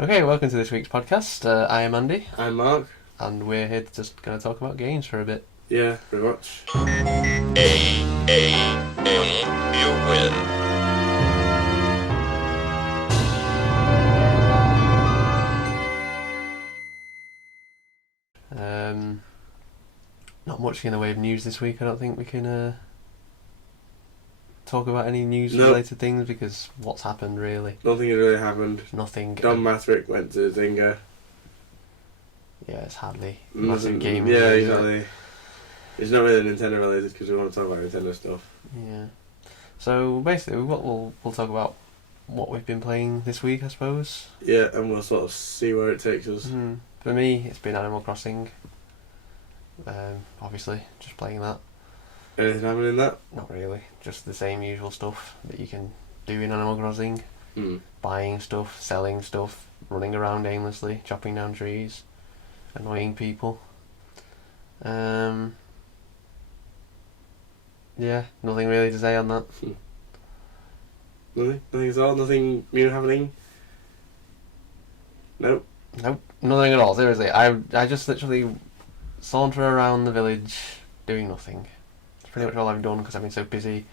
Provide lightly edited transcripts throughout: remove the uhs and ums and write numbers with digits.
Okay, welcome to this week's podcast. I am Andy, I'm Mark. and we're here to just going to talk about games for a bit. Yeah, pretty much. AAM, you win. Not much in the way of news this week. I don't think we can talk about any news-related things because what's happened really? Nothing has really happened. Nothing. Don Matrick went to Zynga. Yeah, it's hardly massive game. Yeah, exactly. It's not really Nintendo related because we want to talk about Nintendo stuff. Yeah. So basically, we'll talk about what we've been playing this week, I suppose. Yeah, and we'll sort of see where it takes us. For me, it's been Animal Crossing. Obviously, just playing that. Anything happening in that? Not really, just the same usual stuff that you can do in Animal Crossing. Buying stuff, selling stuff, running around aimlessly, chopping down trees, annoying people. Yeah, nothing really to say on that. Nothing at all? Nothing new happening? Nope. Nope, nothing at all, seriously. I just literally saunter around the village doing nothing. That's pretty much all I've done because I've been so busy.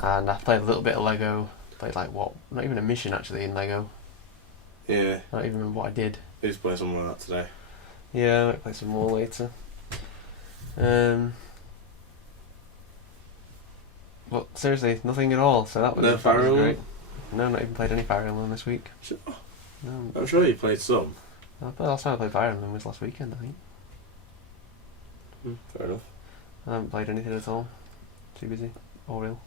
And I've played a little bit of Lego. Played not even a mission actually in Lego. Yeah. I don't even remember what I did. I just play something like that today. Yeah, I might play some more later. But seriously, nothing at all. So that was No Fire Emblem? great. No, not even played any Fire Emblem this week. No. I'm sure you played some. Last time I played Fire Emblem was last weekend, I think. Fair enough. I haven't played anything at all. Too busy. Or ill.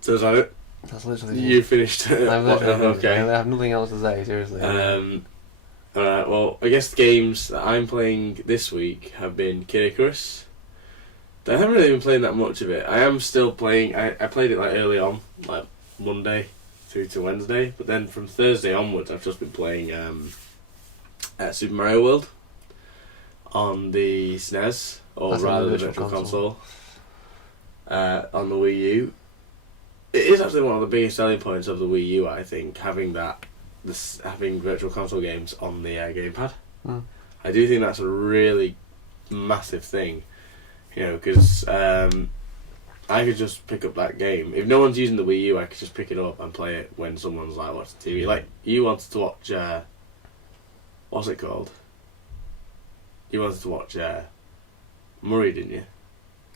So is that it? That's literally You finished it? Okay. I have nothing else to say, seriously. Alright, well, I guess the games that I'm playing this week have been Kid Icarus. I haven't really been playing that much of it. I am still playing. I played it early on, Monday through to Wednesday, but then from Thursday onwards I've just been playing Super Mario World on the SNES, or That's rather the Virtual Console, on the Wii U. It is actually one of the biggest selling points of the Wii U, I think, having Virtual Console games on the gamepad. I do think that's a really massive thing, because I could just pick up that game. If no one's using the Wii U, I could just pick it up and play it when someone's watching TV. Like, you wanted to watch, what's it called? You wanted to watch Murray, didn't you?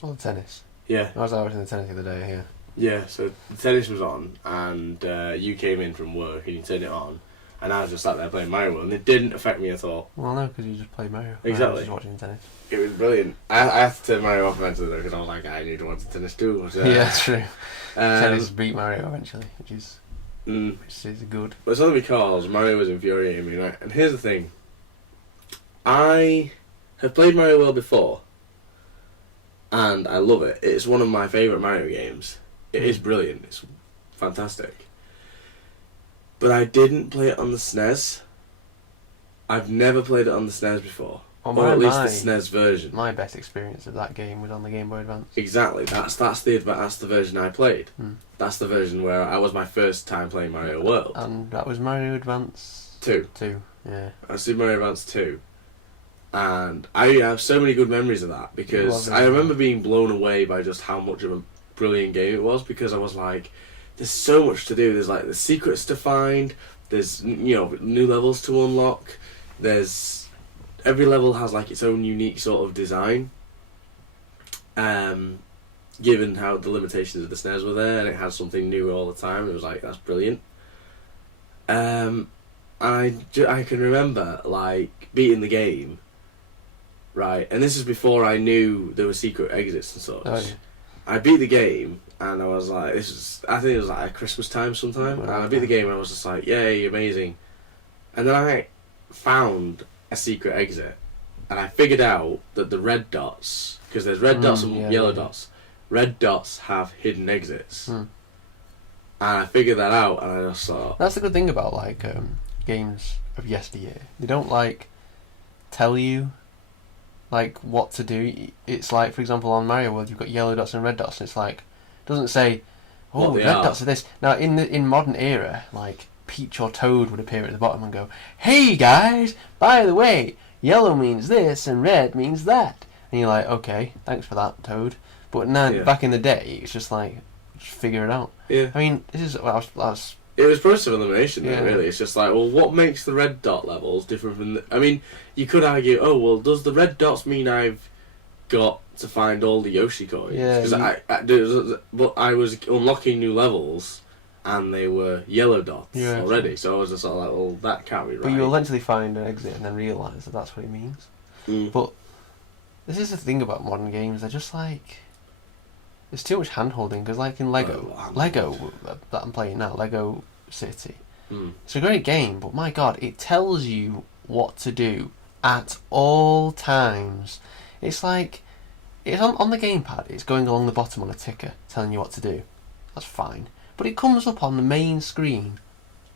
Oh, the tennis. Yeah. I was watching the tennis the other day, yeah. Yeah, so the tennis was on, and you came in from work and you turned it on, and I was just sat there playing Mario World, and it didn't affect me at all. Well, no, because you just played Mario. Exactly. I was just watching tennis. It was brilliant. I had to turn Mario off eventually though, because I was like, I need to watch the tennis too. So, yeah, that's true. Tennis beat Mario eventually, which is good. But it's only because Mario was infuriating me, right? And here's the thing. I have played Mario World before, and I love it. It's one of my favourite Mario games. It is brilliant. It's fantastic. But I didn't play it on the SNES. I've never played it on the SNES before. Or at least the SNES version. My best experience of that game was on the Game Boy Advance. Exactly. That's the version I played. That's the version where I was my first time playing Mario World. And that was Mario Advance 2. Yeah. Super Mario Advance 2. And I have so many good memories of that because I remember being blown away by just how much of a brilliant game it was, because I was like, there's so much to do. There's the secrets to find, there's new levels to unlock, there's every level has its own unique sort of design, given how the limitations of the SNES were there, and it had something new all the time. It was that's brilliant. I can remember beating the game, right, and this is before I knew there were secret exits and such. Oh, yeah. I beat the game, and I was like, I think it was at Christmas time sometime, and I beat the game, and I was just like, yay, amazing. And then I found a secret exit, and I figured out that the red dots, because there's red dots and yellow dots, red dots have hidden exits. And I figured that out, and I just thought... That's the good thing about, games of yesteryear. They don't, tell you what to do. It's for example, on Mario World you've got yellow dots and red dots, and it's doesn't say, oh, what they red are. dots are this. Now, in modern era, like, Peach or Toad would appear at the bottom and go, hey guys, by the way, yellow means this and red means that. And you're like, okay, thanks for that, Toad. But now, back in the day, it's just like, just figure it out. Yeah. I mean, this is I was It was process of elimination, though, Yeah. really. It's just like, well, what makes the red dot levels different from the... I mean, you could argue, oh, well, does the red dots mean I've got to find all the Yoshi coins? Yeah, Because but I was unlocking new levels, and they were yellow dots Yeah, already. So I was just sort of like, well, that can't be right. But you eventually find an exit and then realise that that's what it means. Mm. But this is the thing about modern games, they're just like... There's too much hand-holding, because like in Lego, Lego that I'm playing now, Lego City, it's a great game, but my god, it tells you what to do at all times. It's like, it's on the gamepad, it's going along the bottom on a ticker, telling you what to do. That's fine. But it comes up on the main screen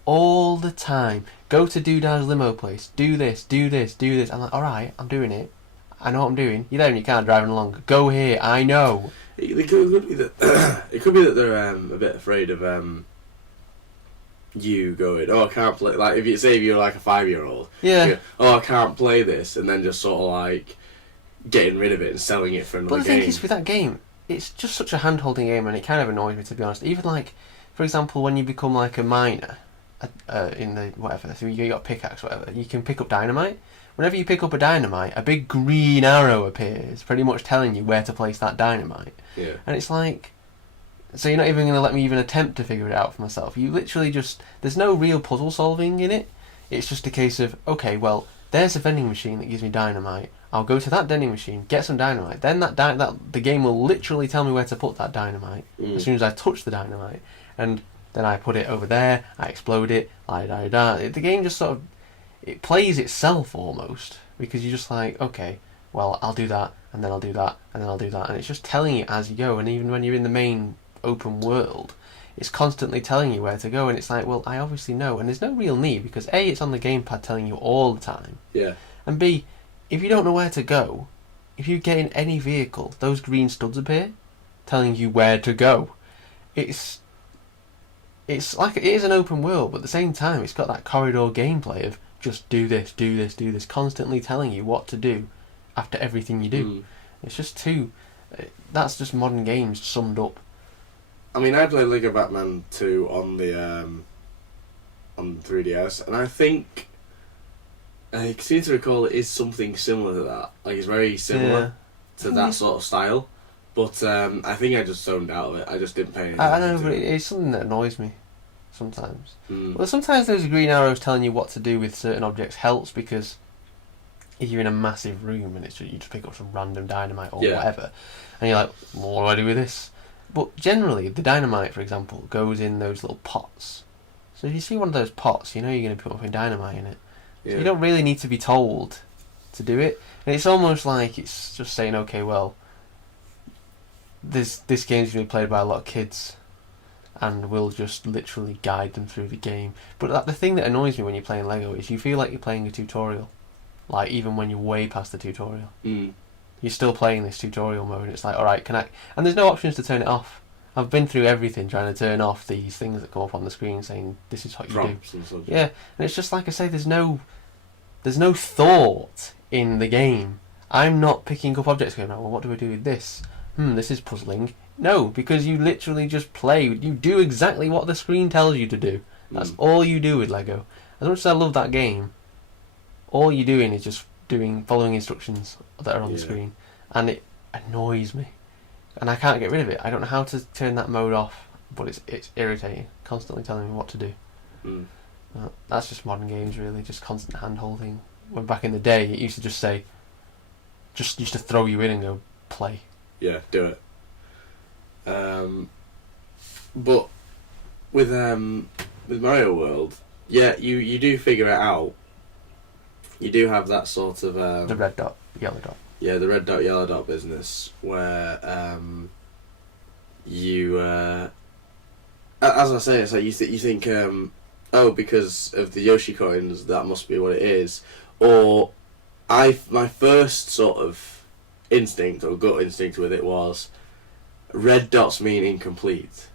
all the time. Go to Doodah's limo place, do this, do this, do this. I'm like, alright, I'm doing it. I know what I'm doing. You're there in your car driving along. Go here, I know. It could be that it could be that they're a bit afraid of you going, oh, I can't play. Like if you're like a 5-year-old, Yeah. you go, oh, I can't play this, and then just sort of like getting rid of it and selling it for another But the game. thing is, with that game, it's just such a hand-holding game, and it kind of annoys me, to be honest. Even like, for example, when you become like a miner in the whatever, so you got a pickaxe, whatever, you can pick up dynamite. Whenever you pick up a dynamite, a big green arrow appears, pretty much telling you where to place that dynamite. Yeah. And it's like, so you're not even going to let me even attempt to figure it out for myself. You literally just, there's no real puzzle solving in it. It's just a case of, okay, well, there's a vending machine that gives me dynamite. I'll go to that vending machine, get some dynamite. Then the game will literally tell me where to put that dynamite as soon as I touch the dynamite. And then I put it over there, I explode it, the game just sort of, it plays itself almost, because you're just like, okay, well, I'll do that, and then I'll do that, and then I'll do that, and it's just telling you as you go. And even when you're in the main open world, it's constantly telling you where to go, and it's like, well, I obviously know, and there's no real need, because A, it's on the gamepad telling you all the time, Yeah. and B, if you don't know where to go, if you get in any vehicle, those green studs appear, telling you where to go. It's like, it is an open world, but at the same time, it's got that corridor gameplay of just do this, do this, do this, constantly telling you what to do after everything you do. It's just that's just modern games summed up. I mean, I played Lego Batman 2 on the 3DS, and I think I seem to recall it is something similar to that. Like, it's very similar to that sort of style. But I think I just zoned out of it. I just didn't pay any attention. I know, to but it. it's something that annoys me sometimes. Mm. Well, sometimes those green arrows telling you what to do with certain objects helps, because if you're in a massive room and you just pick up some random dynamite or whatever, and you're like, well, what do I do with this? But generally, the dynamite, for example, goes in those little pots. So if you see one of those pots, you know you're going to put up dynamite in it. So you don't really need to be told to do it. And it's almost like it's just saying, okay, well, this game's going to be played by a lot of kids, and we'll just literally guide them through the game. But the thing that annoys me when you're playing Lego is you feel like you're playing a tutorial. Like, even when you're way past the tutorial. You're still playing this tutorial mode, and it's like, alright, and there's no options to turn it off. I've been through everything trying to turn off these things that come up on the screen saying, this is what you Prompts do. and such. Yeah, and it's just like I say, there's no thought in the game. I'm not picking up objects going, well, what do I do with this? This is puzzling. No, because you literally just play. You do exactly what the screen tells you to do. That's all you do with Lego. As much as I love that game, all you're doing is just following instructions that are on the screen, and it annoys me, and I can't get rid of it. I don't know how to turn that mode off, but it's irritating, constantly telling me what to do. That's just modern games, really, just constant hand holding. When back in the day, it used to just say, just used to throw you in and go play. Yeah, do it. But with Mario World, you do figure it out. You do have that sort of The red dot, yellow dot. Yeah, the red dot, yellow dot business, where you, as I say, it's like you think, oh, because of the Yoshi coins, that must be what it is, or my first sort of instinct or gut instinct with it was, red dots mean incomplete,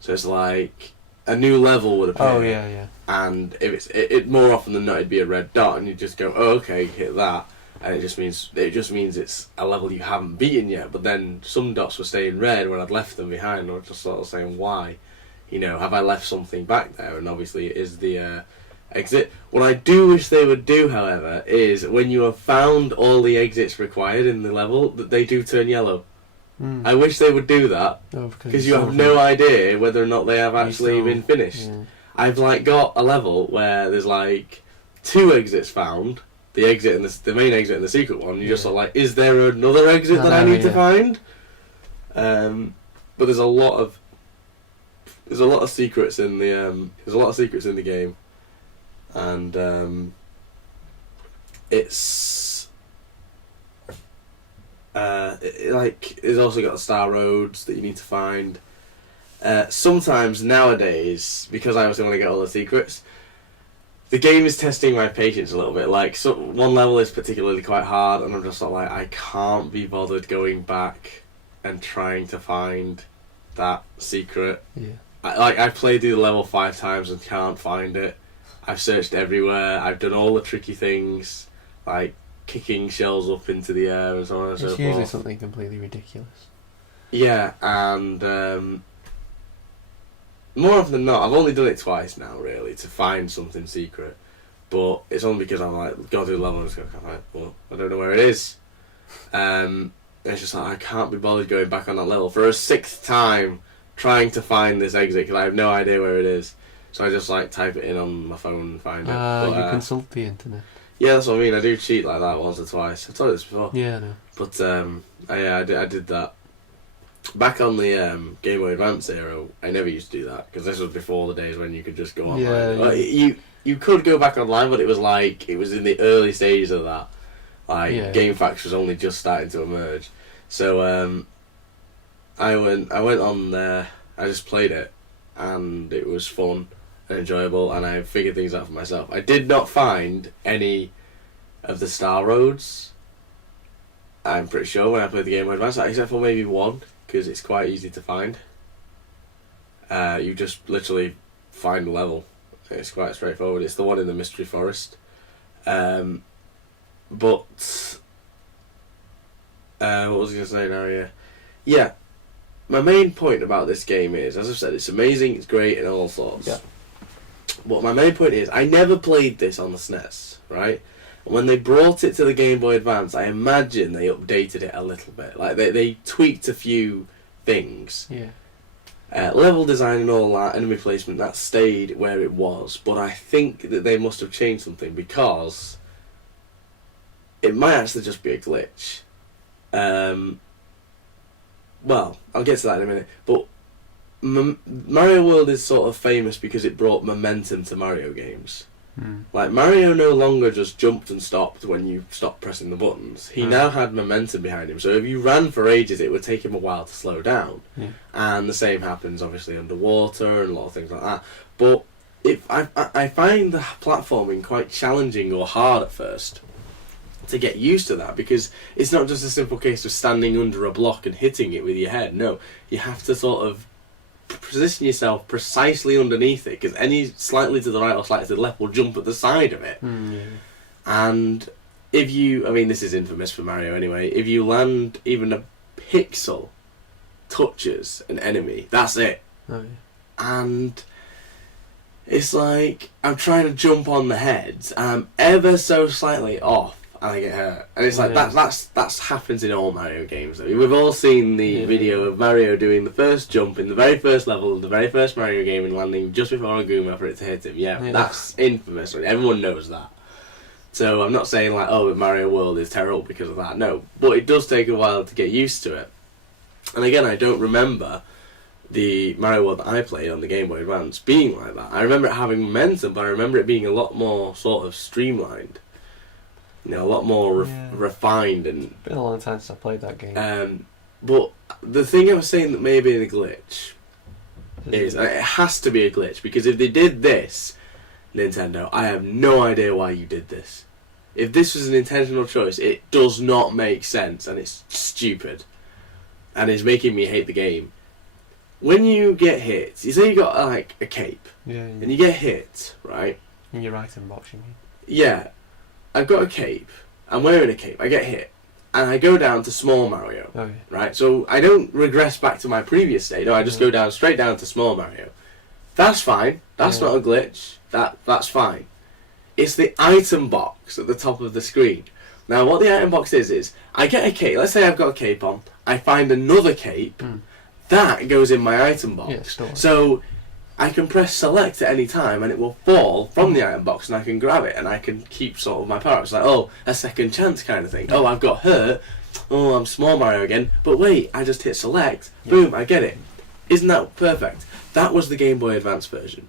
So it's like a new level would appear. Oh yeah. And if it more often than not, it'd be a red dot, and you just go, oh, okay, hit that, and it just means it's a level you haven't beaten yet. But then some dots were staying red when I'd left them behind, and I was just sort of saying, why? Have I left something back there? And obviously it is the exit. What I do wish they would do, however, is when you have found all the exits required in the level, that they do turn yellow. I wish they would do that, because you have no idea whether or not they have actually been finished. I've got a level where there's 2 exits found, the exit and the main exit and the secret one. You're just sort of is there another exit that I need to find? But there's a lot of secrets in the game, and it's it's also got the star roads that you need to find. Sometimes nowadays, because I also want to get all the secrets, the game is testing my patience a little bit. One level is particularly quite hard, and I'm just I can't be bothered going back and trying to find that secret. Yeah. I've played through the level 5 times and can't find it. I've searched everywhere. I've done all the tricky things, like kicking shells up into the air and so on and so forth. It's usually something completely ridiculous. Yeah, and more often than not, I've only done it twice now, really, to find something secret. But it's only because I'm go through the level and just go, well, I don't know where it is. It's just I can't be bothered going back on that level for a 6th time trying to find this exit because I have no idea where it is. So I just type it in on my phone and find it. You consult the internet. Yeah, that's what I mean. I do cheat like that once or twice. I've told you this before. Yeah, I know. But I did that. Back on the Game Boy Advance era, I never used to do that because this was before the days when you could just go online. Yeah. You could go back online, but it was it was in the early stages of that. GameFAQs was only just starting to emerge. So I went on there. I just played it, and it was fun and enjoyable, and I figured things out for myself. I did not find any of the star roads, I'm pretty sure, when I played the Game Boy Advance, except for maybe one, because it's quite easy to find. You just literally find a level. It's quite straightforward. It's the one in the Mystery Forest. But what was I going to say now? Yeah. My main point about this game is, as I've said, it's amazing, it's great, and all sorts. Yeah. But my main point is, I never played this on the SNES, right? When they brought it to the Game Boy Advance, I imagine they updated it a little bit. They tweaked a few things. Yeah. Level design and all that, enemy placement, that stayed where it was. But I think that they must have changed something because it might actually just be a glitch. Well, I'll get to that in a minute. But Mario World is sort of famous because it brought momentum to Mario games. Mario no longer just jumped and stopped when you stopped pressing the buttons. He now had momentum behind him. So if you ran for ages, it would take him a while to slow down. Yeah. And the same happens, obviously, underwater and a lot of things like that. But I find the platforming quite challenging or hard at first to get used to that, because it's not just a simple case of standing under a block and hitting it with your head. No, you have to sort of position yourself precisely underneath it, because any slightly to the right or slightly to the left will jump at the side of it. Yeah. And if you, this is infamous for Mario anyway, if you land even a pixel touches an enemy, that's it. Oh, yeah. And it's I'm trying to jump on the heads, and I'm ever so slightly off, and I get hurt. And it's that's happens in all Mario games. We've all seen the video of Mario doing the first jump in the very first level of the very first Mario game and landing just before a Goomba for it to hit him. Yeah, that's infamous. Everyone knows that. So I'm not saying but Mario World is terrible because of that. No, but it does take a while to get used to it. And again, I don't remember the Mario World that I played on the Game Boy Advance being like that. I remember it having momentum, but I remember it being a lot more sort of streamlined. A lot more refined. And it's been a long time since I played that game. But the thing I was saying that may be a glitch is, and it has to be a glitch, because if they did this, Nintendo, I have no idea why you did this. If this was an intentional choice, it does not make sense, and it's stupid, and it's making me hate the game. when you get hit, you say you got like a cape, Yeah. and you get hit, right? In your item box, you mean? Yeah, I've got a cape. I'm wearing a cape. I get hit, and I go down to small Mario, Oh yeah. right? So I don't regress back to my previous state. No, I just go down straight down to small Mario. That's fine. That's Yeah. not a glitch. That's fine. It's the item box at the top of the screen. Now, what the item box is I get a cape. Let's say I've got a cape on. I find another cape. That goes in my item box. Yeah, store. So I can press select at any time and it will fall from the item box and I can grab it and I can keep sort of my power. It's like, oh, a second chance kind of thing. Oh, I've got hurt. Oh, I'm small Mario again. But wait, I just hit select. Boom, I get it. Isn't that perfect? That was the Game Boy Advance version.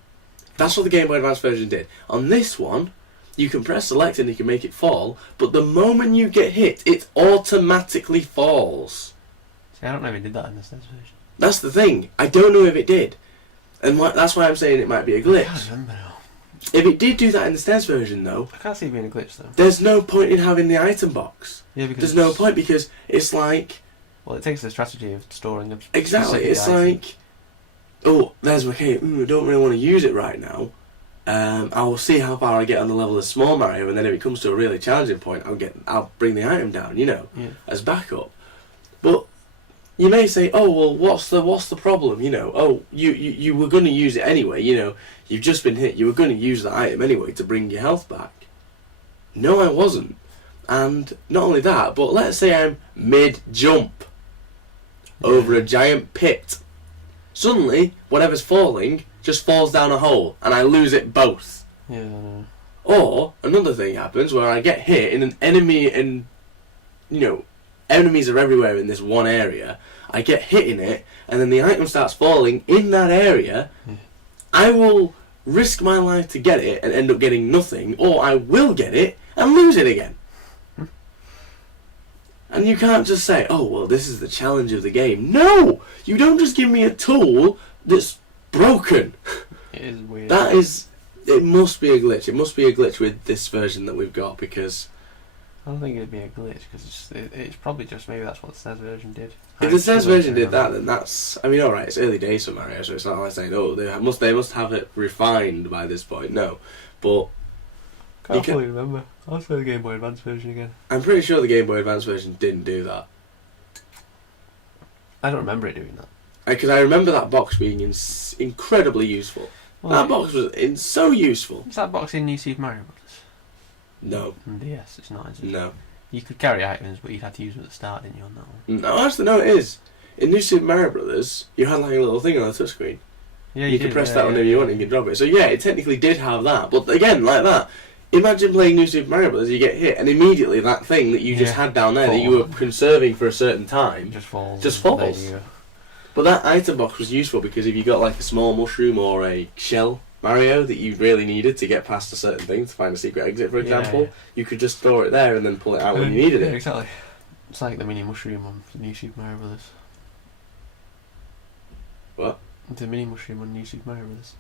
That's what the Game Boy Advance version did. On this one, you can press select and you can make it fall, but the moment you get hit, it automatically falls. See, I don't know if it did that in the SNES version. That's the thing. I don't know if it did. And that's why I'm saying it might be a I glitch. can't remember now. If it did do that in the SNES version, though, I can't see it being a glitch though. there's no point in having the item box. Yeah, because There's no point because it's like... Well, it takes the strategy of storing a Exactly, specific it's item. like... Oh, there's my cape. I don't really want to use it right now. I will see how far I get on the level of small Mario, and then if it comes to a really challenging point, I'll bring the item down, as backup. But you may say, oh well, what's the problem? Oh, you were going to use it anyway. You've just been hit. You were going to use the item anyway to bring your health back. No, I wasn't. And not only that, but let's say I'm mid jump over a giant pit. Suddenly, whatever's falling just falls down a hole, and I lose it both. Yeah, I know. Or another thing happens where I get hit in an enemy, and enemies are everywhere in this one area. I get hit in it, and then the item starts falling in that area. I will risk my life to get it and end up getting nothing, or I will get it and lose it again. And you can't just say, oh, well, this is the challenge of the game. No! You don't just give me a tool that's broken. It is weird. It must be a glitch. It must be a glitch with this version that we've got, because... I don't think it'd be a glitch, because it's probably just maybe that's what the SNES version did. If the SNES version did that, then that's... I mean, alright, it's early days for Mario, so it's not like saying, oh, they must have it refined by this point. No. But... Can't fully remember. I'll play the Game Boy Advance version again. I'm pretty sure the Game Boy Advance version didn't do that. I don't remember it doing that. Because I remember that box being incredibly useful. Well, That box was so useful. Is that box in New Super Mario Bros? No. And DS, it's not, is it? No. You could carry items, but you'd have to use them at the start, didn't you, on that one? No, actually, no, it is. In New Super Mario Brothers, you had like a little thing on the touchscreen. Yeah, You could press that whenever you want and you could drop it. So yeah, it technically did have that. But again, like that, imagine playing New Super Mario Bros. You get hit and immediately that thing that you just had down there that you were conserving for a certain time It just falls. just and falls. there you go. But that item box was useful because if you got like a small mushroom or a shell Mario that you really needed to get past a certain thing to find a secret exit, for example, Yeah. you could just store it there and then pull it out when you needed Yeah, it. exactly. It's like the mini mushroom on New Super Mario Bros. What? The mini mushroom on New Super Mario Bros.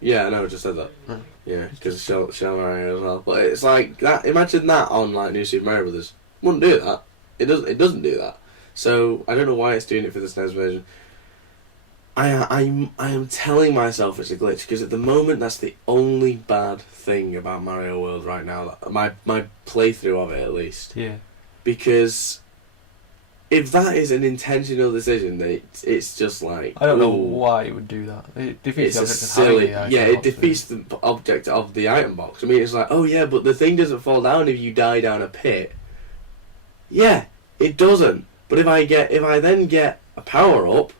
Yeah, I know, I just said that. Oh. Yeah, because shell Mario as well. But it's like that. Imagine that on like New Super Mario Brothers. Wouldn't do that. It doesn't do that. So I don't know why it's doing it for the SNES version. I am telling myself it's a glitch because at the moment that's the only bad thing about Mario World right now. My playthrough of it at least. Yeah. Because if that is an intentional decision, then it's just like I don't know ooh, why it would do that. It defeats it's the a object of having silly. the item Yeah, it box, defeats the object of the item box. I mean, it's like, oh yeah, but the thing doesn't fall down if you die down a pit. Yeah, it doesn't. But if I then get a power up,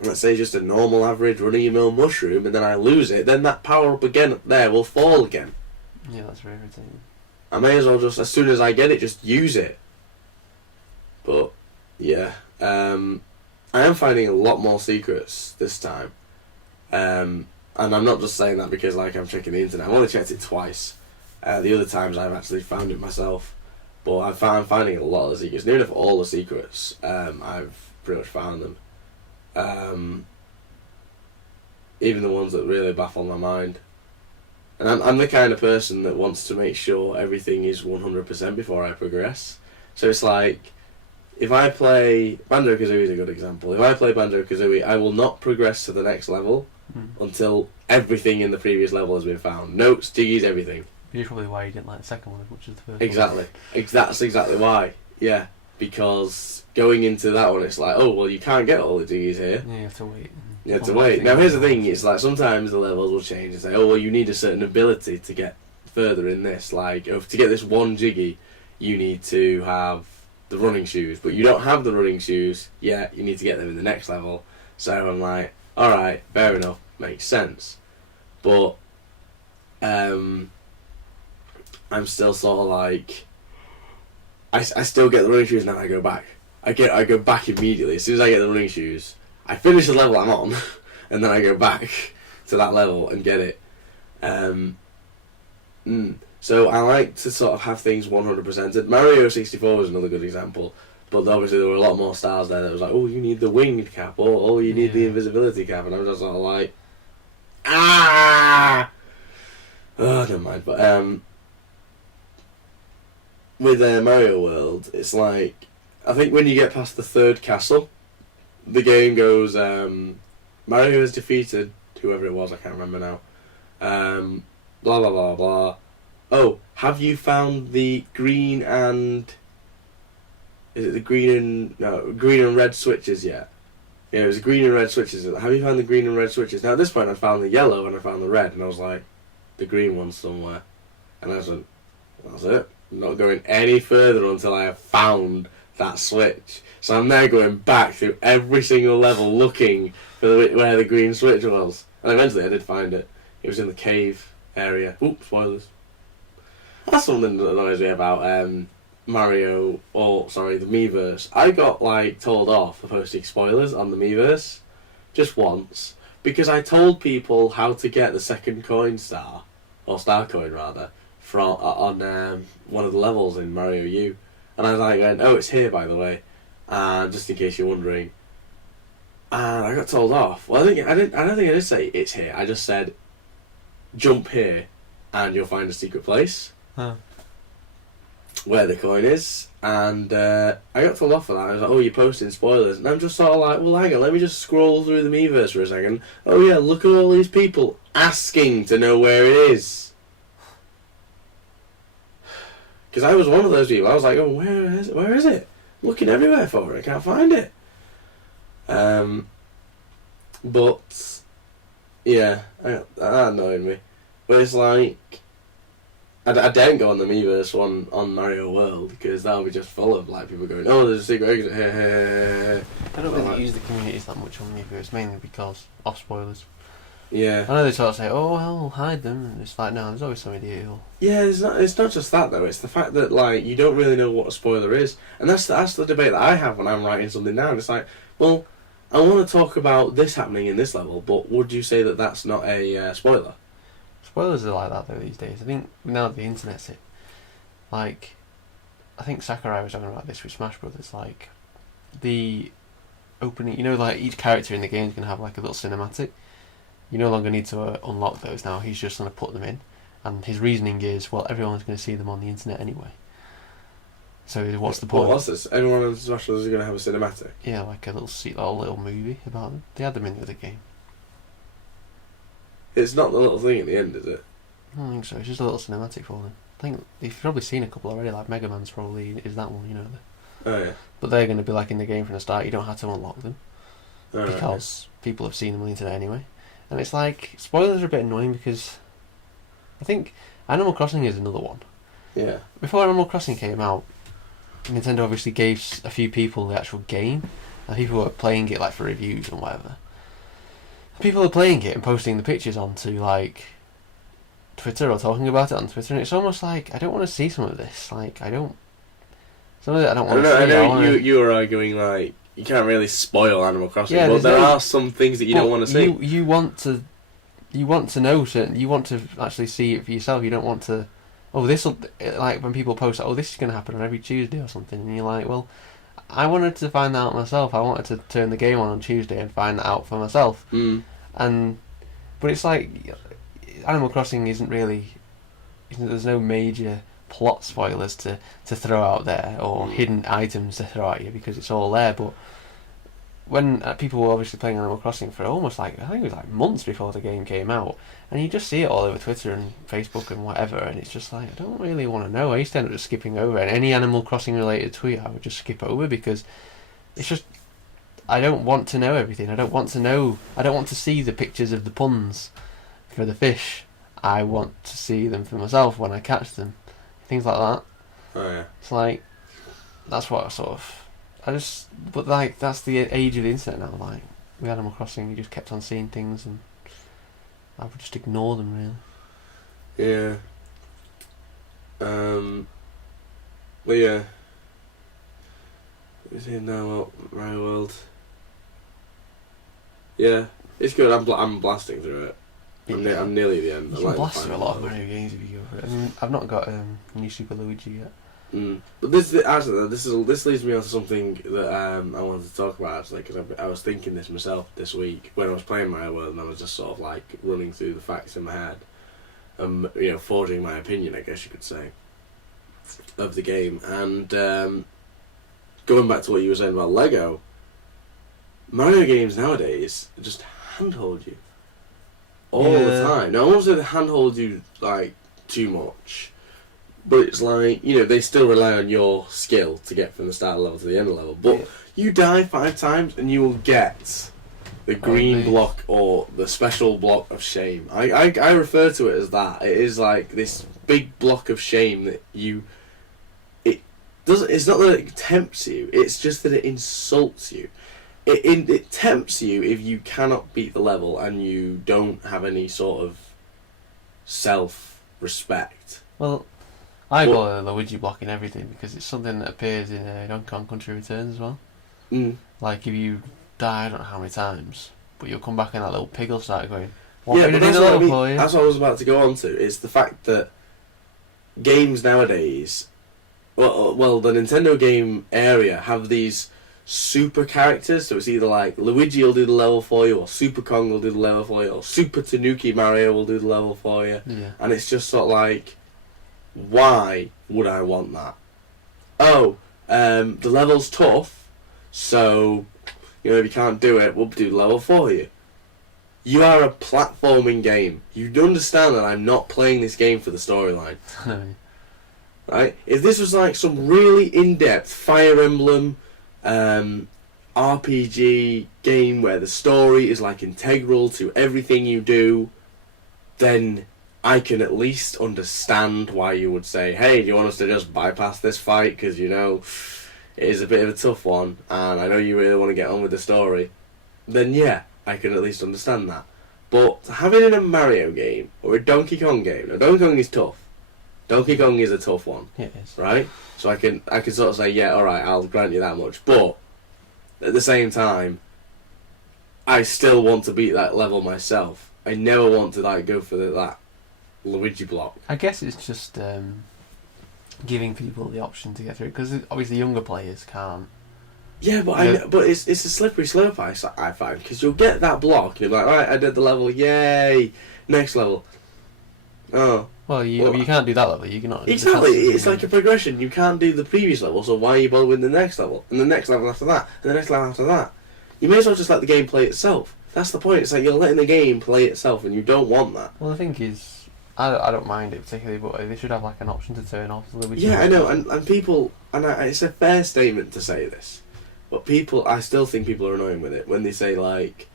let's say just a normal average run-of-the-mill mushroom, and then I lose it, then that power up again there will fall again. Yeah, that's very irritating. I may as well just, as soon as I get it, just use it. But, yeah. I am finding a lot more secrets this time. And I'm not just saying that because like I'm checking the internet. I've only checked it twice. The other times I've actually found it myself. But I'm finding a lot of the secrets. Near enough all the secrets, I've pretty much found them. Even the ones that really baffle my mind. And I'm the kind of person that wants to make sure everything is 100% before I progress. So it's like, if I play Banjo-Kazooie is a good example. If I play Banjo-Kazooie, I will not progress to the next level until everything in the previous level has been found. Notes, jiggies, everything. Which is probably why you didn't like the second one as much as the first Exactly. That's exactly why. Yeah. Because going into that one, it's like, oh, well, you can't get all the jiggies here. one. Yeah, you have to wait. You have to wait. Now, here's the thing. It's like sometimes the levels will change and say, oh, well, you need a certain ability to get further in this. Like, to get this one jiggy, you need to have the running shoes. But you don't have the running shoes yet. You need to get them in the next level. So I'm like, all right, fair enough. Makes sense. But I'm still sort of like... I still get the running shoes and then I go back. I go back immediately. As soon as I get the running shoes, I finish the level I'm on, and then I go back to that level and get it. So I like to sort of have things 100%. Mario 64 was another good example, but obviously there were a lot more stars there that was like, oh, you need the winged cap, or oh, you need the invisibility cap, and I was just sort of like, ah! Oh, never mind. But with Mario World, it's like, I think when you get past the third castle, the game goes, Mario has defeated whoever it was, I can't remember now. Blah blah blah blah. Oh, have you found the green and... Is it the green and red switches yet? Yeah, it was green and red switches. Have you found the green and red switches? Now at this point I found the yellow and I found the red, and I was like, the green one's somewhere. And I was like, that's it. I'm not going any further until I have found that switch. So I'm now going back through every single level looking for where the green switch was. And eventually I did find it. It was in the cave area. Oops, spoilers. That's something that annoys me about Mario, the Miiverse. I got told off for posting spoilers on the Miiverse just once because I told people how to get the second coin star, or star coin rather, on one of the levels in Mario U. And I was like, oh, it's here, by the way, just in case you're wondering. And I got told off. Well, I don't think I did say it's here. I just said, jump here, and you'll find a secret place where the coin is. And I got told off for that. I was like, oh, you're posting spoilers. And I'm just sort of like, well, hang on, let me just scroll through the Miiverse for a second. Oh yeah, look at all these people asking to know where it is. Because I was one of those people. I was like, oh, where is it? Looking everywhere for it. I can't find it. But, yeah, that annoyed me. But it's like, I don't go on the Miiverse one on Mario World, because that'll be just full of people going, oh, there's a secret exit here. I don't really use the communities that much on Miiverse, mainly because of spoilers. Yeah. I know they sort of say, oh, well, we'll hide them, and it's like, no, there's always some idiot who'll... Yeah, it's not just that, though. It's the fact that, you don't really know what a spoiler is. And that's the debate that I have when I'm writing something down. It's like, well, I want to talk about this happening in this level, but would you say that that's not a spoiler? Spoilers are like that, though, these days. I think now the internet's it. I think Sakurai was talking about this with Smash Brothers, the opening... each character in the game is going to have, a little cinematic. You no longer need to unlock those now. He's just going to put them in. And his reasoning is, well, everyone's going to see them on the internet anyway. So what's the point? What's this? Everyone on Smash Bros. Is going to have a cinematic? Yeah, a little movie about them. They had them in the other game. It's not the little thing at the end, is it? I don't think so. It's just a little cinematic for them. I think you've probably seen a couple already. Mega Man's probably is that one, Oh yeah. But they're going to be in the game from the start. You don't have to unlock them Oh, because people have seen them on the internet anyway. And it's spoilers are a bit annoying because I think Animal Crossing is another one. Yeah. Before Animal Crossing came out, Nintendo obviously gave a few people the actual game, and people were playing it for reviews and whatever. People are playing it and posting the pictures onto Twitter or talking about it on Twitter, and it's almost I don't want to see some of this. Some of it I don't want to see. I know you were arguing you can't really spoil Animal Crossing, but there are some things that you don't want to see. You want to know certain. You want to actually see it for yourself. You don't want to. Oh, this will when people post. Oh, this is going to happen on every Tuesday or something, and you're like, well, I wanted to find that out myself. I wanted to turn the game on Tuesday and find that out for myself. But it's Animal Crossing isn't really. There's no major plot spoilers to throw out there, or hidden items to throw at you, because it's all there. But when people were obviously playing Animal Crossing for almost like, I think it was like months before the game came out, and you just see it all over Twitter and Facebook and whatever, and it's just like, I don't really want to know. I used to end up just skipping over, and any Animal Crossing related tweet I would just skip over, because it's just, I don't want to know everything. I don't want to see the pictures of the puns for the fish. I want to see them for myself when I catch them. Things like that. Oh yeah. It's like, that's what but like, that's the age of the internet now. Like, with Animal Crossing, you just kept on seeing things, and I would just ignore them, really. Yeah. But yeah. What is it now about Mario World? Yeah, it's good. I'm blasting through it. I'm nearly at the end. You can blast through a lot of Mario games if you go for it. I mean, I've not got New Super Luigi yet. But this leads me on to something that I wanted to talk about, actually, because I was thinking this myself this week when I was playing Mario World, and I was just sort of like running through the facts in my head, forging my opinion, I guess you could say, of the game. And going back to what you were saying about Lego, Mario games nowadays just handhold you all the time. Now, I won't say they handhold you like too much, but it's like, they still rely on your skill to get from the start level to the end level. But you die 5 times and you will get the green block or the special block of shame. I refer to it as that. It is like this big block of shame that it's not that it tempts you, it's just that it insults you. It tempts you if you cannot beat the level and you don't have any sort of self-respect. Well, I got a Luigi block in everything, because it's something that appears in Donkey Kong Country Returns as well. Like, if you die, I don't know how many times, but you'll come back and that little pig will start going, what yeah, but that's what I mean. For you? That's what I was about to go on to, is the fact that games nowadays, well, the Nintendo game area have these super characters, so it's either like Luigi will do the level for you, or Super Kong will do the level for you, or Super Tanuki Mario will do the level for you, and it's just sort of like, why would I want that? The level's tough, so if you can't do it, we'll do the level for you. You are a platforming game. You understand that I'm not playing this game for the storyline. Right? If this was like some really in-depth Fire Emblem RPG game where the story is like integral to everything you do, then I can at least understand why you would say, hey, do you want us to just bypass this fight because it is a bit of a tough one and I know you really want to get on with the story. Then yeah, I can at least understand that. But having it in a Mario game or a Donkey Kong game, now Donkey Kong is tough. Donkey Kong is a tough one. It is. Right? So I can sort of say, yeah, alright, I'll grant you that much. But at the same time, I still want to beat that level myself. I never want to go for that Luigi block. I guess it's just giving people the option to get through it, because obviously younger players can't. Yeah, but it's a slippery slope, I find, because you'll get that block, you're like, alright, I did the level, yay, next level. Oh. Well, you can't do that level. You cannot. Exactly, it's like a progression. You can't do the previous level, so why are you bothering the next level? And the next level after that, and the next level after that. You may as well just let the game play itself. That's the point. It's like you're letting the game play itself, and you don't want that. Well, the thing is, I don't mind it particularly, but they should have like an option to turn off the Luigi. Yeah, I know, and people, it's a fair statement to say this, but I still think people are annoying with it when they say like,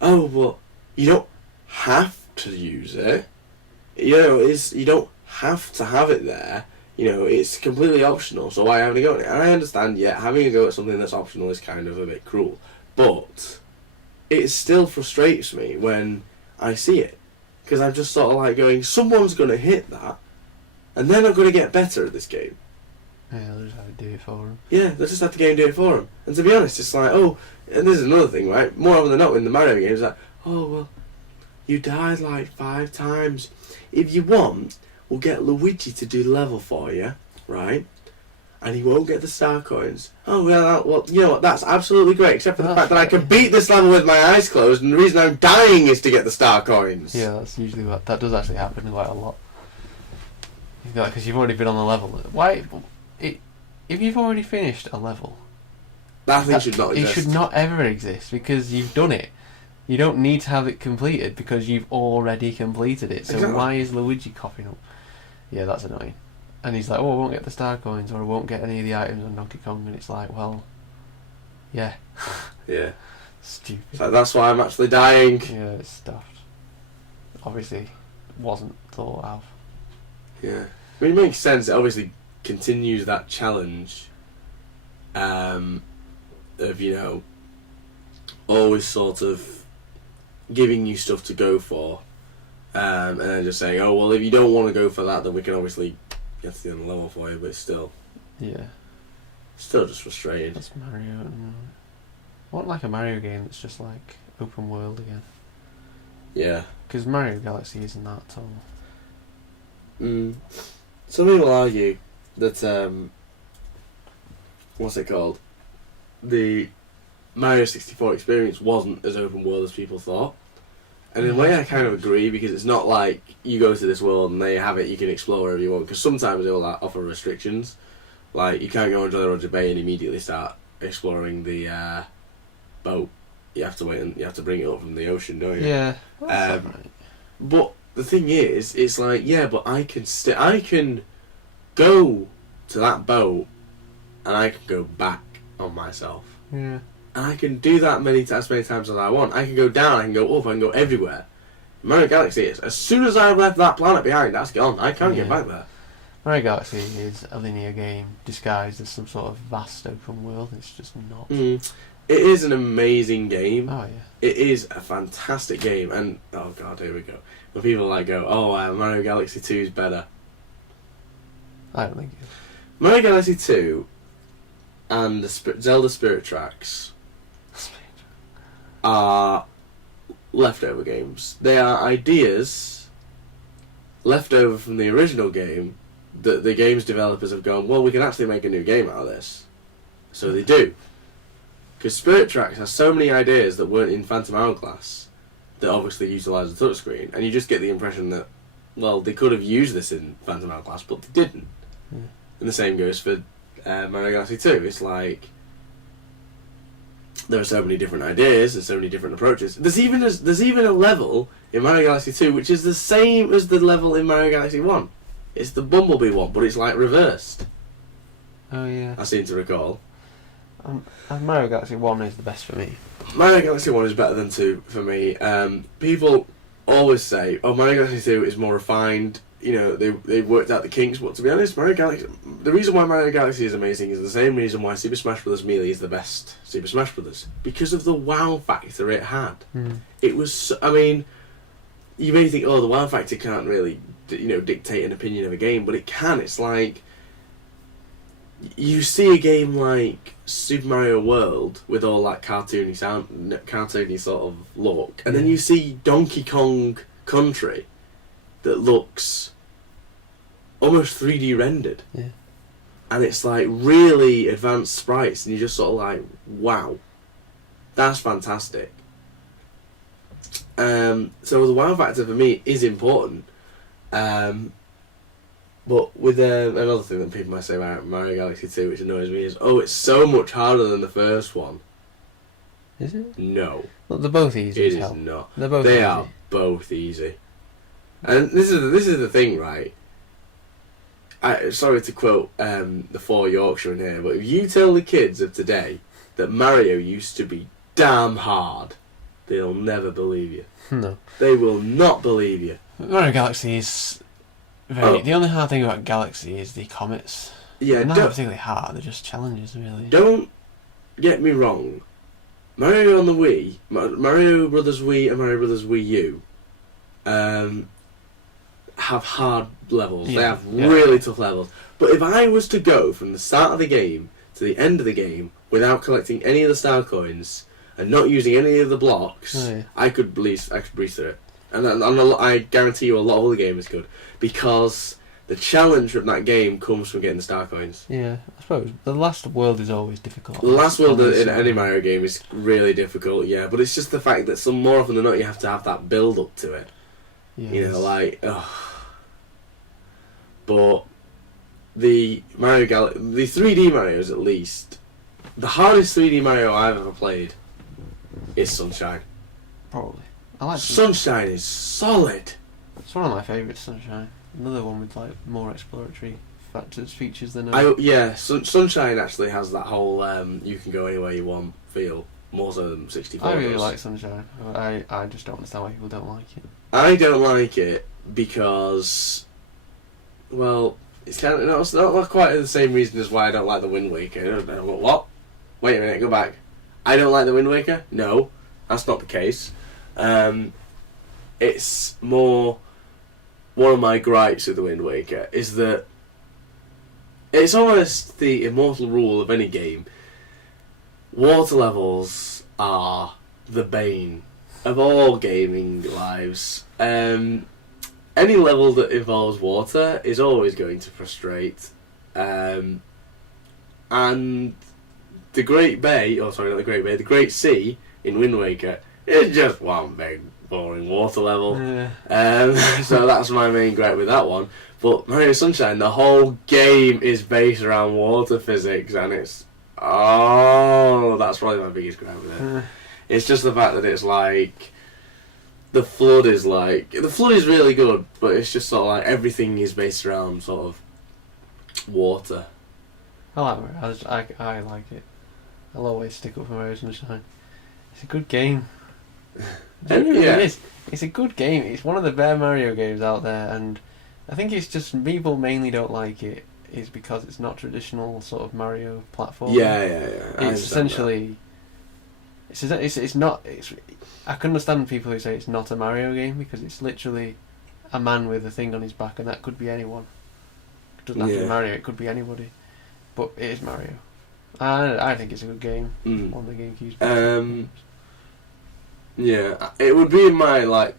oh, well, you don't have to use it. You don't have to have it there. It's completely optional, so why having a go at it? And I understand, having a go at something that's optional is kind of a bit cruel, but it still frustrates me when I see it, because I'm just sort of like going, someone's going to hit that, and they're not going to get better at this game. Yeah, they'll just have to do it for them. Yeah, they'll just have the game do it for them. And to be honest, it's like, and this is another thing, right? More often than not in the Mario games, like, you died like 5 times. If you want, we'll get Luigi to do the level for you, right? And he won't get the star coins. Oh, well, you know what, that's absolutely great, except for the fact that I can beat this level with my eyes closed, and the reason I'm dying is to get the star coins. Yeah, that's usually that does actually happen quite a lot. Because you've already been on the level. Why? If you've already finished a level, that thing should not it exist. should not ever exist because you've done it. You don't need to have it completed because you've already completed it. So Exactly. why is Luigi coughing up? Yeah, that's annoying. And he's like, oh, I won't get the star coins or I won't get any of the items on Donkey Kong. And it's like, well, yeah. Yeah. Stupid. So that's why I'm actually dying. Yeah, it's stuffed. Obviously, wasn't thought of. Yeah. I mean, it makes sense. It obviously continues that challenge of, you know, always sort of giving you stuff to go for. And then just saying, oh, well, if you don't want to go for that, then we can obviously get to the end of the level for you, but it's still just frustrating. That's Mario. I want like a Mario game that's just like open world again. Yeah. Because Mario Galaxy isn't that at all. Some people argue that, what's it called? The Mario 64 experience wasn't as open world as people thought. And in a way I kind of agree, because it's not like you go to this world and there you have it, you can explore wherever you want, because sometimes they'll offer restrictions. Like, you can't go on Jolly Roger Bay and immediately start exploring the boat. You have to wait and you have to bring it up from the ocean, don't you? Yeah. That's alright. But the thing is, it's like, yeah, but I can go to that boat and I can go back on myself. Yeah. And I can do that as many times as I want. I can go down, I can go up, I can go everywhere. Mario Galaxy is, as soon as I've left that planet behind, that's gone. I can't get back there. Mario Galaxy is a linear game disguised as some sort of vast open world. It's just not. It is an amazing game. Oh yeah. It is a fantastic game, and oh god, here we go. When people like go, oh, Mario Galaxy 2 is better. I don't think it is. Mario Galaxy 2 and the Zelda Spirit Tracks are leftover games. They are ideas left over from the original game that the game's developers have gone, well, we can actually make a new game out of this. So they do. Because Spirit Tracks has so many ideas that weren't in Phantom Hourglass that obviously utilise the touchscreen, and you just get the impression that, well, they could have used this in Phantom Hourglass, but they didn't. Yeah. And the same goes for Mario Galaxy 2. It's like, there are so many different ideas and so many different approaches. There's even a level in Mario Galaxy 2 which is the same as the level in Mario Galaxy 1. It's the Bumblebee one, but it's like reversed. Oh yeah. I seem to recall. And Mario Galaxy 1 is the best for me. Mario Galaxy 1 is better than 2 for me. People always say, oh, Mario Galaxy 2 is more refined. You know, they've worked out the kinks, but to be honest, the reason why Mario Galaxy is amazing is the same reason why Super Smash Bros. Melee is the best Super Smash Bros. Because of the wow factor it had. It was, I mean, you may think, oh, the wow factor can't really, dictate an opinion of a game, but it can. It's like, you see a game like Super Mario World with all that cartoony sort of look, and then you see Donkey Kong Country that looks almost 3D rendered. Yeah. And it's like really advanced sprites, and you're just sort of like, wow, that's fantastic. So the wow factor for me is important. But with another thing that people might say about Mario Galaxy 2, which annoys me, is, oh, it's so much harder than the first one. Is it? No. Well, they're both easy It as is hell. not. They're both They easy. are both easy. And this is the thing, right? Sorry to quote the 4 Yorkshire in here, but if you tell the kids of today that Mario used to be damn hard, they'll never believe you. No. They will not believe you. Mario Galaxy is very... The only hard thing about Galaxy is the comets. Yeah, They're not particularly hard, they're just challenges, really. Don't get me wrong. Mario on the Wii, Mario Brothers Wii and Mario Brothers Wii U, have hard levels. Yeah, They have yeah. really tough levels. But if I was to go from the start of the game to the end of the game without collecting any of the star coins and not using any of the blocks, Oh, yeah. I could breeze through it. And I guarantee you a lot of other gamers could, because the challenge from that game comes from getting the star coins. Yeah, I suppose. The last world is always difficult. The last world in Honestly. any Mario game is really difficult, yeah, but it's just the fact that more often than not you have to have that build up to it. Yeah, You know, like, but the the 3D Marios at least, the hardest 3D Mario I've ever played is Sunshine. Probably. I like Sunshine is solid. It's one of my favourites, Sunshine. Another one with like more exploratory features than Sunshine actually has that whole you can go anywhere you want feel, more so than 64 I really does. like Sunshine. I just don't understand why people don't like it. I don't like it because, well, it's kind of it's not quite the same reason as why I don't like the Wind Waker. What? Wait a minute, go back. I don't like the Wind Waker? No, that's not the case. It's more, one of my gripes with the Wind Waker is that it's almost the immortal rule of any game. Water levels are the bane of all gaming lives. Any level that involves water is always going to frustrate. And the Great Bay, the Great Sea in Wind Waker is just one big boring water level. So that's my main gripe with that one. But Mario Sunshine, the whole game is based around water physics, and that's probably my biggest gripe with it. It's just the fact that it's like the flood is really good, but it's just sort of like everything is based around sort of water. I like it. I'll always stick up for Mario Sunshine. It's a good game. Yeah. It's a good game. It's one of the better Mario games out there, and I think it's just people mainly don't like it is because it's not traditional sort of Mario platform. Yeah. It's essentially. It's not. I can understand people who say it's not a Mario game because it's literally a man with a thing on his back, and that could be anyone. It doesn't have to be Mario. It could be anybody, but it is Mario. I think it's a good game. One of the GameCube's. Yeah, it would be in my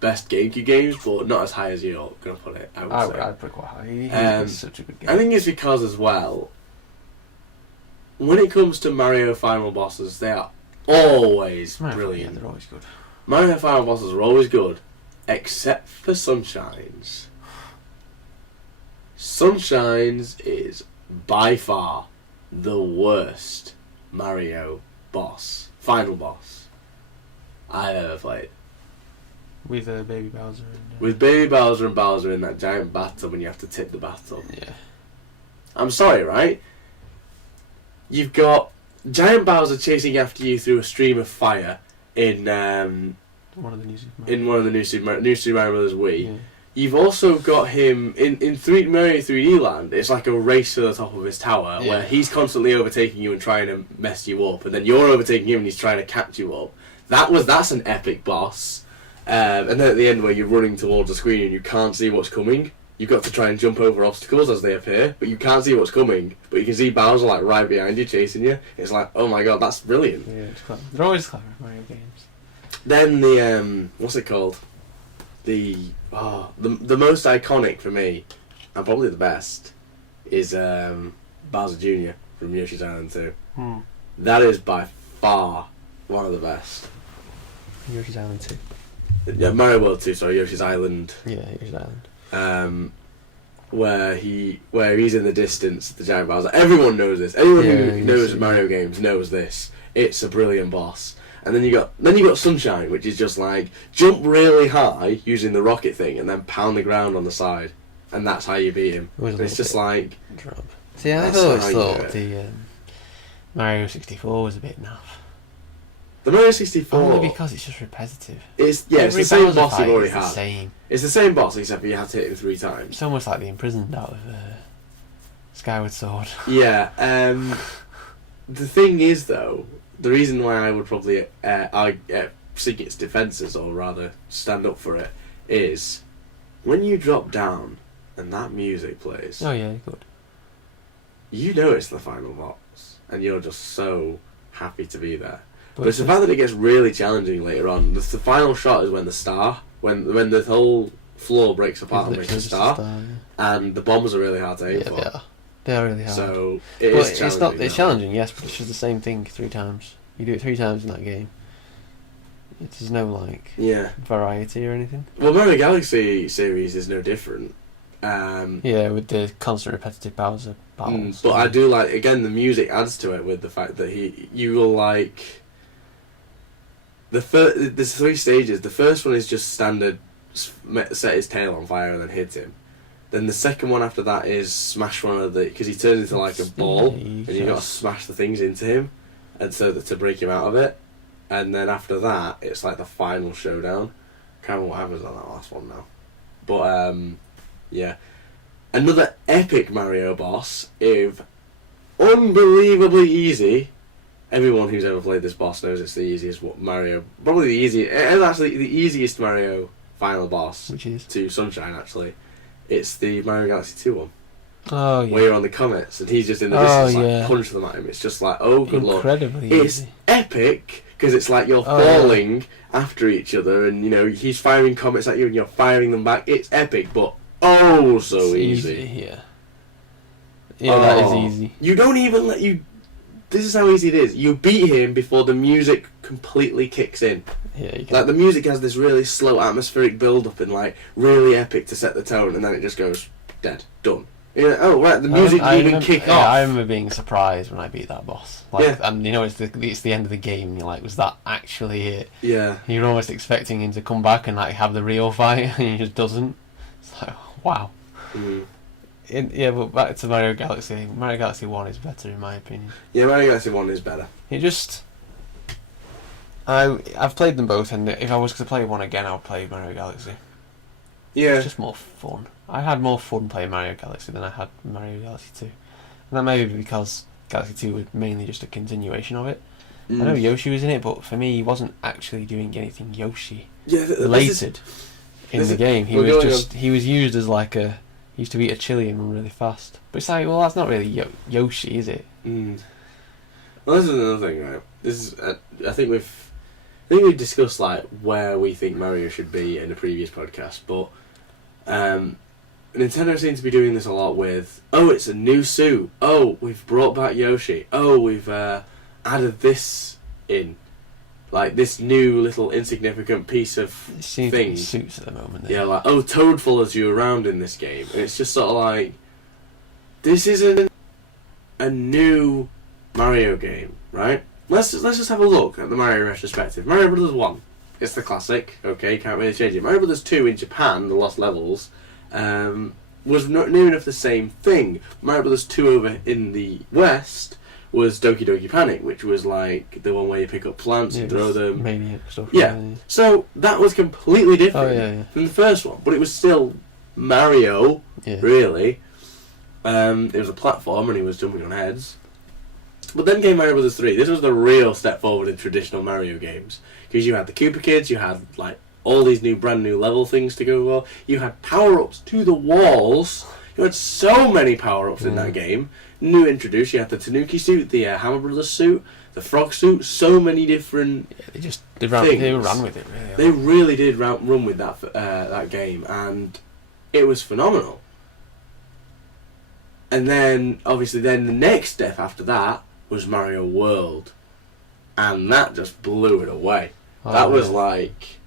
best GameCube games, but not as high as you're gonna put it. I'd put it quite high. It's such a good game. I think it's because as well, when it comes to Mario final bosses, they are always brilliant. Yeah, they're always good. Mario final bosses are always good, except for Sunshine's. Sunshine's is by far the worst Mario final boss I've ever played. With Baby Bowser. With Baby Bowser and Bowser in that giant bathtub and you have to tip the bathtub. Yeah. I'm sorry, right? You've got giant Bowser chasing after you through a stream of fire in one of the new Super Mario. New Super Mario Bros. Wii. Yeah. You've also got him in Mario 3D Land. It's like a race to the top of his tower where he's constantly overtaking you and trying to mess you up, and then you're overtaking him and he's trying to catch you up. That's an epic boss. And then at the end where you're running towards the screen and you can't see what's coming, you've got to try and jump over obstacles as they appear, but you can't see what's coming. But you can see Bowser right behind you chasing you. It's like, oh my god, that's brilliant. Yeah, it's clever. They're always clever Mario games. Then the what's it called? The most iconic for me, and probably the best, is Bowser Jr. from Yoshi's Island 2. That is by far one of the best. Yoshi's Island 2. Yeah, Mario World 2, sorry, Yoshi's Island. Yeah, Yoshi's Island. Where he's in the distance, the giant Bowser. Everyone knows this. Anyone who knows Mario games knows this. It's a brilliant boss. And then you got Sunshine, which is just like jump really high using the rocket thing, and then pound the ground on the side, and that's how you beat him. It's just like drop. See, I always thought the Mario 64 was a bit naff. The Mario 64. Only because it's just repetitive. It's the same boss you've already had. Same. It's the same boss except for you have to hit him 3 times. It's almost like the imprisoned out of Skyward Sword. Yeah. The thing is, though, the reason why I would probably seek its defences, or rather stand up for it, is when you drop down and that music plays. Oh yeah, good. You know it's the final boss, and you're just so happy to be there. But it's the fact that it gets really challenging later on. The final shot is when when the whole floor breaks apart and makes a star, and the bombs are really hard to aim for. They are really hard. So it's challenging. It's challenging, yes, but it's just the same thing 3 times. You do it 3 times in that game. There's no variety or anything. Well, Mario Galaxy series is no different. With the constant repetitive Bowser battles. But I do like, again, the music adds to it with the fact that you will like there's 3 stages. The first one is just standard, set his tail on fire and then hit him. Then the second one after that is smash one of the, because he turns into like a ball, and you got to smash the things into him, and so that to break him out of it. And then after that, it's like the final showdown. Can't remember what happens on that last one now, but yeah, another epic Mario boss. If unbelievably easy. Everyone who's ever played this boss knows it's the easiest Mario, probably the easiest. It's actually the easiest Mario final boss, which is to Sunshine. Actually, it's the Mario Galaxy 2 one. Oh yeah. Where you're on the comets and he's just in the distance, punch them at him. It's just like, oh good lord, incredibly it's easy. Epic because it's like you're falling after each other, and he's firing comets at you and you're firing them back. It's epic, but so it's easy. Yeah, that is easy. You don't even let you. This is how easy it is. You beat him before the music completely kicks in. Yeah, you can. Like the music has this really slow atmospheric build up and like really epic to set the tone, and then it just goes dead, done. Oh right, the music didn't even kick off. I remember being surprised when I beat that boss. And it's the end of the game. And you're like, was that actually it? Yeah. You're almost expecting him to come back and like have the real fight, and he just doesn't. It's like, wow. Mm. But back to Mario Galaxy. Mario Galaxy 1 is better in my opinion. Yeah, Mario Galaxy 1 is better. I've played them both, and if I was to play one again, I would play Mario Galaxy. Yeah. It's just more fun. I had more fun playing Mario Galaxy than I had Mario Galaxy 2. And that may be because Galaxy 2 was mainly just a continuation of it. I know Yoshi was in it, but for me, he wasn't actually doing anything Yoshi related in the game. He was used as like he used to eat a chili and run really fast. But it's like, well, that's not really Yoshi, is it? Well, this is another thing, right? This is I think we've discussed like where we think Mario should be in a previous podcast, but Nintendo seems to be doing this a lot with, it's a new suit, we've brought back Yoshi, we've added this in, like this new little insignificant piece of thing. Suits at the moment. Yeah, like Toad follows you around in this game, and it's just sort of like, this isn't a new Mario game, right? Let's just have a look at the Mario retrospective. Mario Brothers 1, it's the classic. Okay, can't really change it. Mario Brothers 2 in Japan, the Lost Levels, was near enough the same thing. Mario Brothers 2 over in the West was Doki Doki Panic, which was like the one where you pick up plants and throw them. Mania stuff. Yeah. So that was completely different from the first one, but it was still Mario, really. It was a platform and he was jumping on heads. But then came Mario Brothers 3. This was the real step forward in traditional Mario games. Because you had the Koopa Kids, you had like all these brand new level things to go well. You had power-ups to the walls. You had so many power-ups in that game. New introduced. You had the Tanuki suit, the Hammer Brothers suit, the Frog suit. So many different they ran with it, really. They really did run with that game. And it was phenomenal. And then, obviously, the next step after that was Mario World, and that just blew it away. That was like,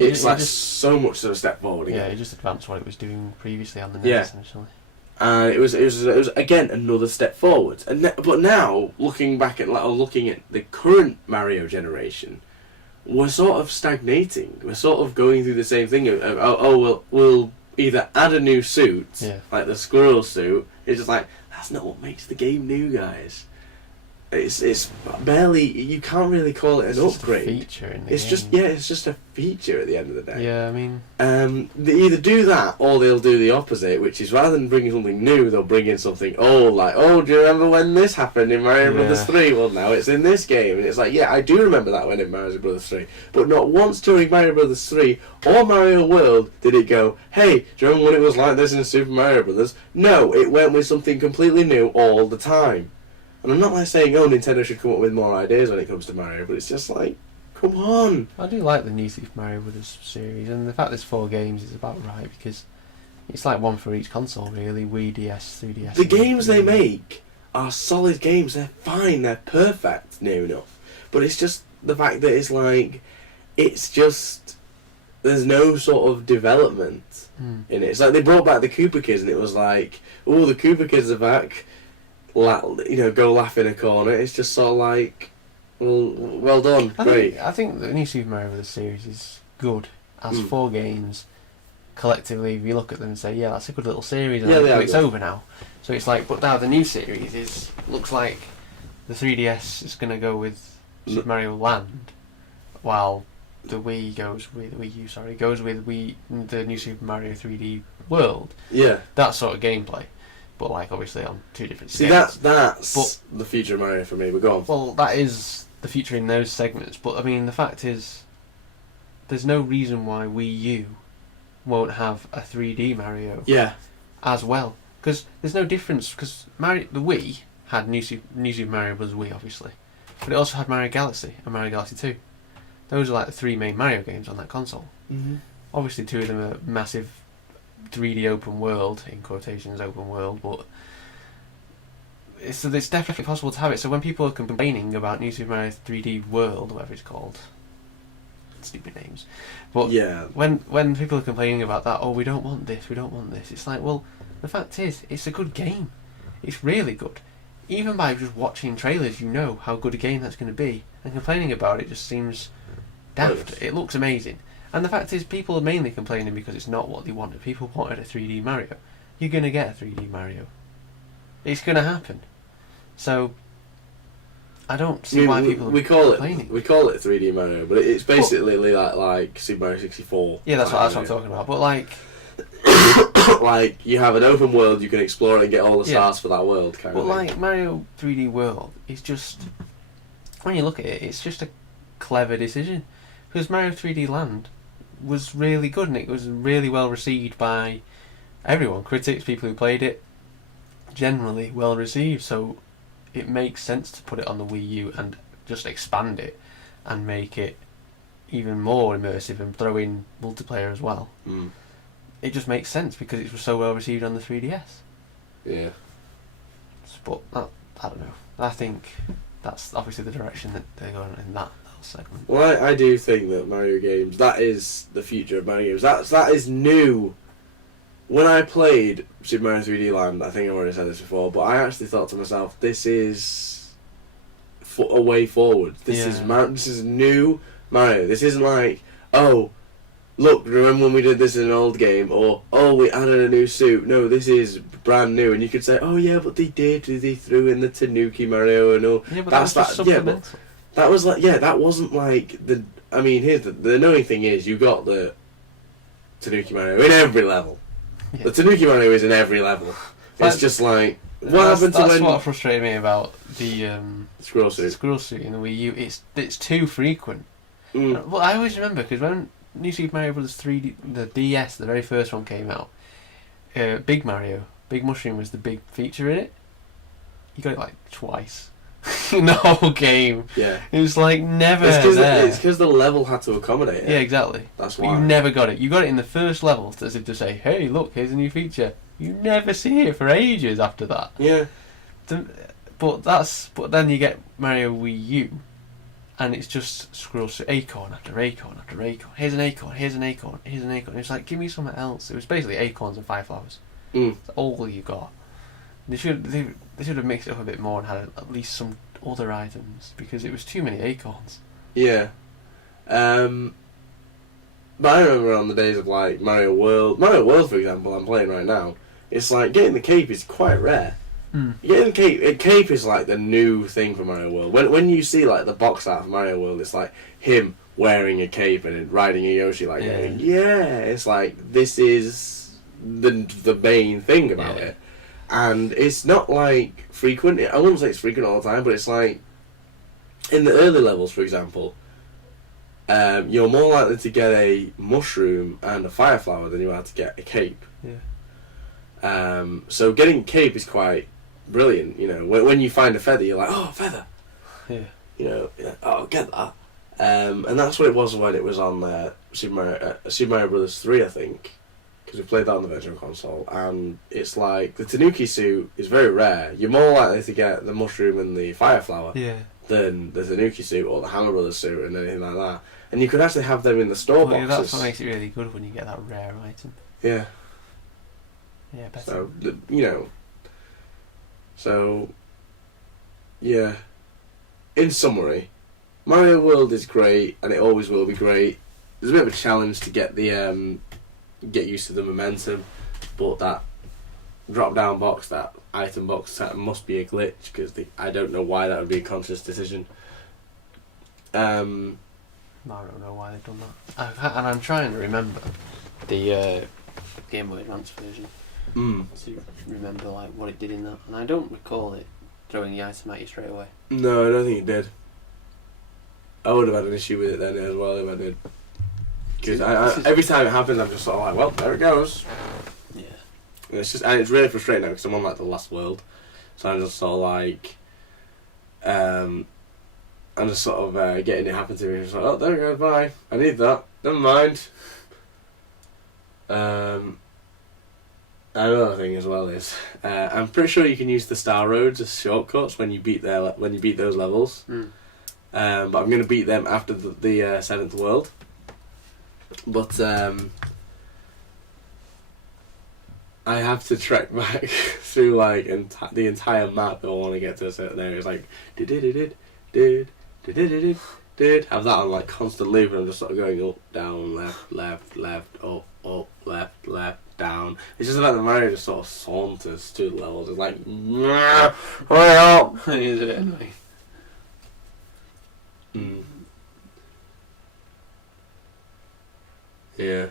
it's like so much of a step forward again. Yeah, it just advanced what it was doing previously on the NES, essentially. It was again another step forward. But now looking back at looking at the current Mario generation, we're sort of stagnating. We're sort of going through the same thing. We'll either add a new suit, like the squirrel suit. It's just like, that's not what makes the game new, guys. It's barely, you can't really call it an upgrade. Just a feature in the game. It's just a feature at the end of the day. Yeah, I mean, they either do that or they'll do the opposite, which is rather than bringing something new, they'll bring in something old. Like, do you remember when this happened in Mario Brothers 3? Well, now it's in this game, and it's like, I do remember that when in Mario Brothers 3, but not once during Mario Brothers 3 or Mario World did it go, hey, do you remember when it was like this in Super Mario Brothers? No, it went with something completely new all the time. And I'm not like saying, Nintendo should come up with more ideas when it comes to Mario, but it's just like, come on. I do like the new Super Mario Brothers series, and the fact there's 4 games is about right, because it's like one for each console, really. Wii, DS, 3DS. The games they make are solid games. They're fine. They're perfect, near enough. But it's just the fact that it's like, it's just there's no sort of development in it. It's like they brought back the Koopa Kids, and it was like, oh, the Koopa Kids are back. Go laugh in a corner. It's just sort of like, well done, great. I think the new Super Mario Bros. Series is good as 4 games. Collectively, if you look at them and say, yeah, that's a good little series, and it's over now. So it's like, but now the new series looks like the 3DS is going to go with Super Mario Land, while the Wii goes with the new Super Mario 3D World. Yeah, that sort of gameplay, but like obviously on 2 different scales. That's the future of Mario for me. But go on. Well, that is the future in those segments. But I mean, the fact is, there's no reason why Wii U won't have a 3D Mario. Yeah. As well, because there's no difference. Because the Wii had new Super Mario Bros. Wii, obviously, but it also had Mario Galaxy and Mario Galaxy 2. Those are like the 3 main Mario games on that console. Mm-hmm. Obviously, 2 of them are massive 3D open world, in quotations, open world, but it's definitely possible to have it. So when people are complaining about New Super Mario 3D World, whatever it's called, stupid names, but yeah, when people are complaining about that, oh, we don't want this, it's like, well, the fact is, it's a good game. It's really good. Even by just watching trailers, you know how good a game that's going to be, and complaining about it just seems daft. It looks amazing. And the fact is, people are mainly complaining because it's not what they wanted. People wanted a 3D Mario. You're going to get a 3D Mario. It's going to happen. So, I don't see why people are complaining. We call it 3D Mario, but it's basically like Super Mario 64. Yeah, that's what I'm talking about. But like... like, you have an open world, you can explore it and get all the stars for that world, kind of thing. But like, Mario 3D World is just... When you look at it, it's just a clever decision. Because Mario 3D Land was really good, and it was really well received by everyone. Critics, people who played it, generally well received. So it makes sense to put it on the Wii U and just expand it and make it even more immersive and throw in multiplayer as well. It just makes sense because it was so well received on the 3DS. Yeah. But I don't know. I think that's obviously the direction that they're going in that little segment. Well, I do think that Mario games, that is the future of Mario games. That is new. When I played Super Mario 3D Land, I think I've already said this before, but I actually thought to myself, this is a way forward. This is new Mario. This isn't like, oh, look, remember when we did this in an old game? Or, oh, we added a new suit. No, this is brand new. And you could say, oh yeah, but they threw in the Tanuki Mario and all. Yeah, but that's just supplemental. But that was like, that wasn't like the... I mean, here's the annoying thing is, you got the Tanuki Mario in every level. Yeah. The Tanuki Mario is in every level. It's just like... What happened to when... That's what frustrated me about the... Squirrel suit. Squirrel suit in the Wii U. It's too frequent. Well, I always remember, because when New Super Mario Bros. 3D, the DS, the very first one came out, Big Mario, Big Mushroom was the big feature in it. You got it like twice in the whole game. Yeah. It was like never It's because the level had to accommodate it. Yeah, exactly. That's why. But you never got it. You got it in the first level as if to say, hey, look, here's a new feature. You never see it for ages after that. Yeah. But then you get Mario Wii U, and it's just scrolls through acorn after acorn after acorn. Here's an acorn, here's an acorn, here's an acorn. It's like, give me something else. It was basically acorns and fire flowers. That's all you got. They should have mixed it up a bit more and had at least some other items, because it was too many acorns. Yeah. But I remember on the days of like Mario World, for example, I'm playing right now. It's like getting the cape is quite rare. Getting the cape is like the new thing for Mario World. When you see like the box art for Mario World, it's like him wearing a cape and riding a Yoshi, like it's like this is the main thing about it. And it's not like frequent. I wouldn't say it's frequent all the time, but it's like in the early levels, for example, you're more likely to get a mushroom and a fire flower than you are to get a cape. Yeah. So getting a cape is quite brilliant. You know, when you find a feather, you're like, oh, a feather. Yeah. You know, oh, I'll get that. And that's what it was when it was on Super Mario Bros. 3, I think. Because we played that on the Virtual Console, and it's like the Tanuki suit is very rare. You're more likely to get the mushroom and the fire flower than the Tanuki suit or the Hammer Brothers suit and anything like that. And you could actually have them in the store Well, yeah, boxes. that's what makes it really good when you get that rare item. Yeah. Yeah, better. So, you know. So, yeah. In summary, Mario World is great, and it always will be great. There's a bit of a challenge to get the get used to the momentum, but that drop-down box, that item box, that must be a glitch, because I don't know why that would be a conscious decision. I don't know why they've done that. And I'm trying to remember the Game Boy Advance version to remember like what it did in that, and I don't recall it throwing the item at you straight away. No, I don't think it did. I would have had an issue with it then as well if I did. Because every time it happens, I'm just sort of like, well, there it goes. Yeah. And it's really frustrating now because I'm on like the last world, so I'm just sort of like, I'm just sort of getting it happen to me. Just like, oh, there it goes, bye. I need that. Never mind. Another thing as well is, I'm pretty sure you can use the Star Roads as shortcuts when you beat those levels. But I'm going to beat them after the seventh world. But I have to trek back through like the entire map if I want to get to a certain area. It's like have that on like constant loop, and I'm just sort of going up, down, left, up, left, down. It's just like the Mario just sort of saunters through the levels. It's like, hurry up! Is it annoying? Yeah.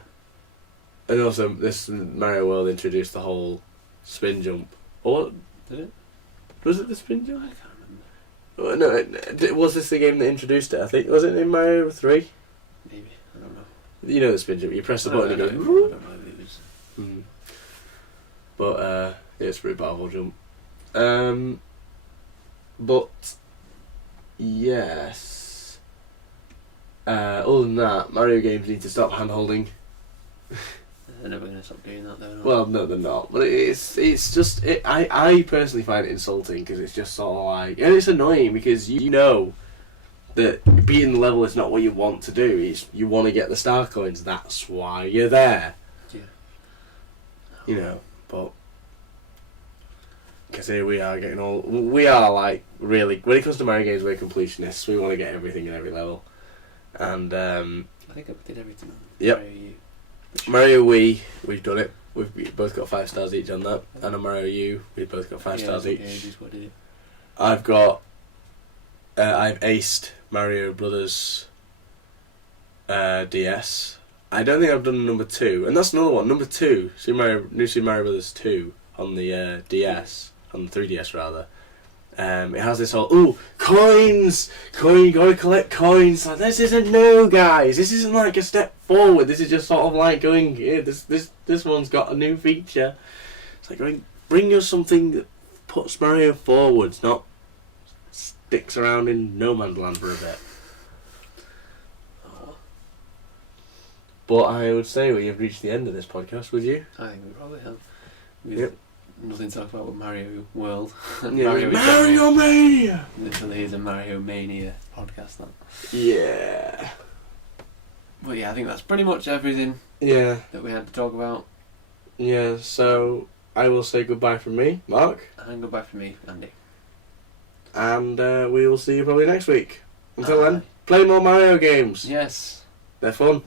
And also, this Mario World introduced the whole spin jump. Or Did it? was it the spin jump? I can't remember. No, was this the game that introduced it? I think was it in Mario 3? Maybe. I don't know. You know the spin jump. You press the button and I it don't goes. know if it was. But yeah, it's a pretty powerful jump. But yes. Other than that, Mario games need to stop hand holding. They're never going to stop doing that though. Well, no, they're not. But it's just I personally find it insulting because it's just sort of like, and it's annoying because you know that beating the level is not what you want to do. It's you want to get the star coins. That's why you're there. Yeah. You know, but because here we are getting all. We are like really when it comes to Mario games, we're completionists. We want to get everything in every level, and I think I did everything on Yep. Mario U. Mario Wii, we've done it. We've both got 5 stars each on that, and on Mario U, we've both got 5 stars each. What did it? I've got. I've aced Mario Brothers. DS. I don't think I've done number 2, and that's another one. Number 2, New Super Mario Brothers 2 on the DS, on the 3DS rather. It has this whole coins. You gotta collect coins. Like, this isn't new, guys. This isn't like a step forward. This is just sort of like going. Yeah, this one's got a new feature. It's like going, bring us something that puts Mario forwards, not sticks around in no man's land for a bit. Oh, But I would say we have reached the end of this podcast. Would you? I think we probably have. With Yep. nothing to talk about with Mario World. Yeah, is Mario Mania. Literally is a Mario Mania podcast now. Yeah. But yeah, I think that's pretty much everything Yeah. that we had to talk about. Yeah. So I will say goodbye from me, Mark, And goodbye from me, Andy. and we will see you probably next week. Until then, play more Mario games. Yes. They're fun.